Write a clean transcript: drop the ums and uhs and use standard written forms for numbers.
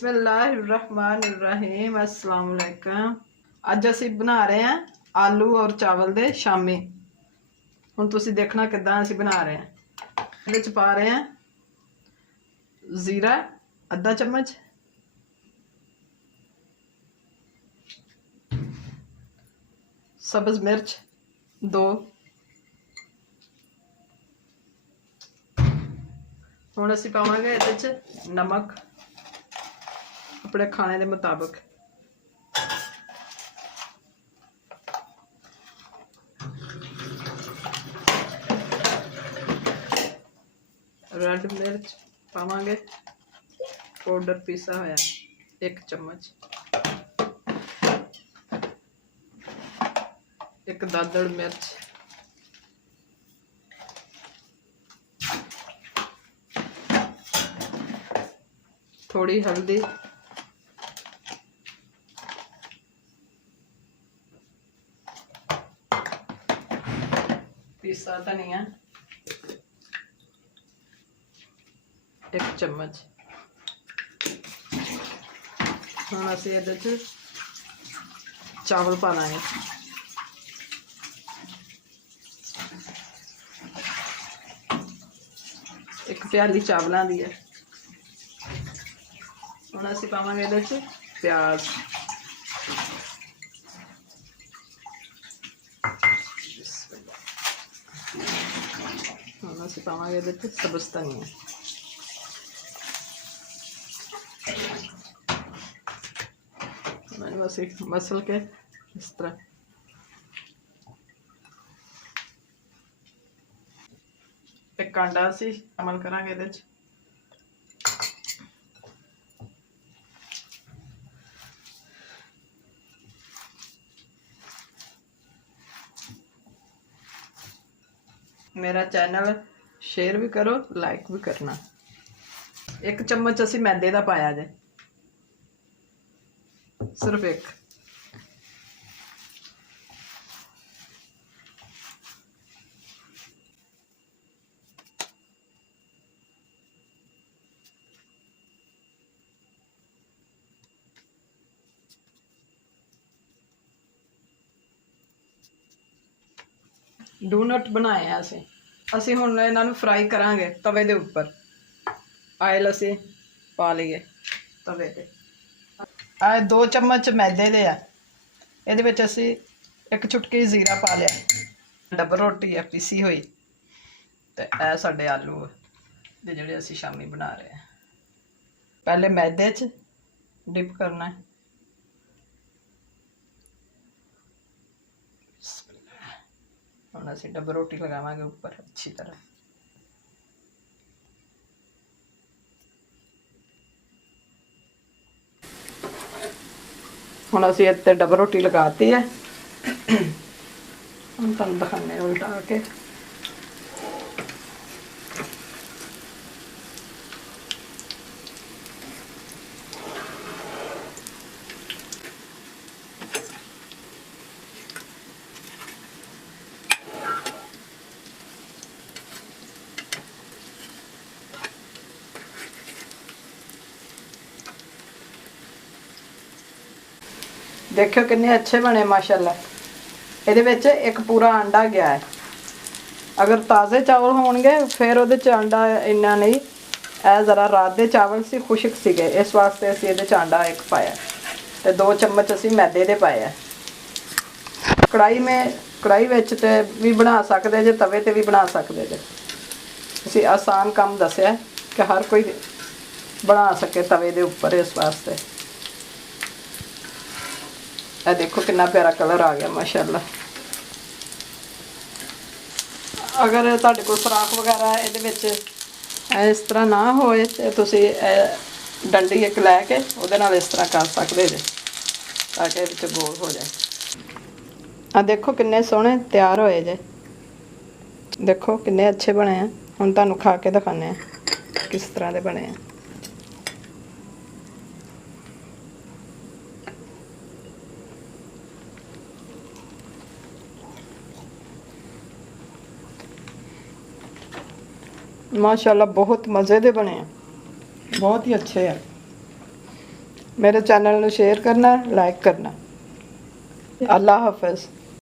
बिस्मिल्लाहिर्रहमानिर्रहीम अस्सलाम वालेकुम। अज असी बना रहे हैं आलू और चावल दे शामी। हुण तुसीं देखना किदां असी बना रहे हैं। इहदे च पा रहे हैं जीरा आधा चम्मच, सब्ज मिर्च 2, हुण असी पावांगे इहदे च नमक अपने खाने के मुताबिक। रेड मिर्च पावांगे पाउडर पीसा होया 1 चम्मच, एक दादड़ मिर्च, थोड़ी हल्दी, पीसा धनिया 1 चम्मच। हुण असीं इहदे च चावल पा लांगे। एक प्याली चावलों की है। हुण असीं पावांगे इहदे च प्याज, हुण असीं पावांगे इहदे च सब्ज़ धनिया, मैंने असीं मसल के इस तरह। एक कांडा असीं अमल करांगे इहदे च। मेरा चैनल शेयर भी करो, लाइक भी करना। 1 चम्मच असी मैदे का पाया जे, सिर्फ 1। डोनट बनाए हैं असी हुण इन्हां नूं फ्राई करांगे तवे दे उपर। आयल असी पा लईए तवे ते। आ 2 चम्मच मैदे दे आ, इहदे विच असी 1 चुटकी जीरा पा लिया। डबर रोटी है पीसी हुई, ते ए साडे आलू दे जिहड़े असी शामी बना रहे हैं। पहले मैदे च डिप करना है, हुण असी डबर रोटी लगावांगे ऊपर अच्छी तरह। हुण असी इत्ते डबर रोटी लगाती है। हुण तुहानूं दिखाने उल्टा के। देखो कितने अच्छे बने माशाल्लाह। ये एक पूरा अंडा गया है। अगर ताज़े चावल होंगे फिर वो अंडा इन्ना नहीं, ए ज़रा रात के चावल से खुशक सीगे, इस वास्ते असी ये अंडा 1 पाया, तो 2 चम्मच असी मैदे दे पाए। कढ़ाई विच ते भी बना सकते जे, तवे ते भी बना सकते जे। असी आसान काम दसिया कि हर कोई बना सके तवे दे उपर, इस वास्ते। ए देखो कितना प्यारा कलर आ गया माशाल्लाह। अगर तुहाडे कोल सुराख वगैरह ये इस तरह ना होए तो तुसी डंडी एक लैके उहदे नाल इस तरह कर सकते जे, ताकि ये गोल हो जाए। आ देखो किन्ने सोहने तैयार होए जे, देखो किन्ने अच्छे बने हैं। हुण तुहानूं खा के दिखाने हैं किस तरह दे बने हैं। माशाल्लाह बहुत मज़े दे बने हैं, बहुत ही अच्छे हैं। मेरे चैनल ਨੂੰ शेयर करना, लाइक करना। अल्लाह हाफिज़।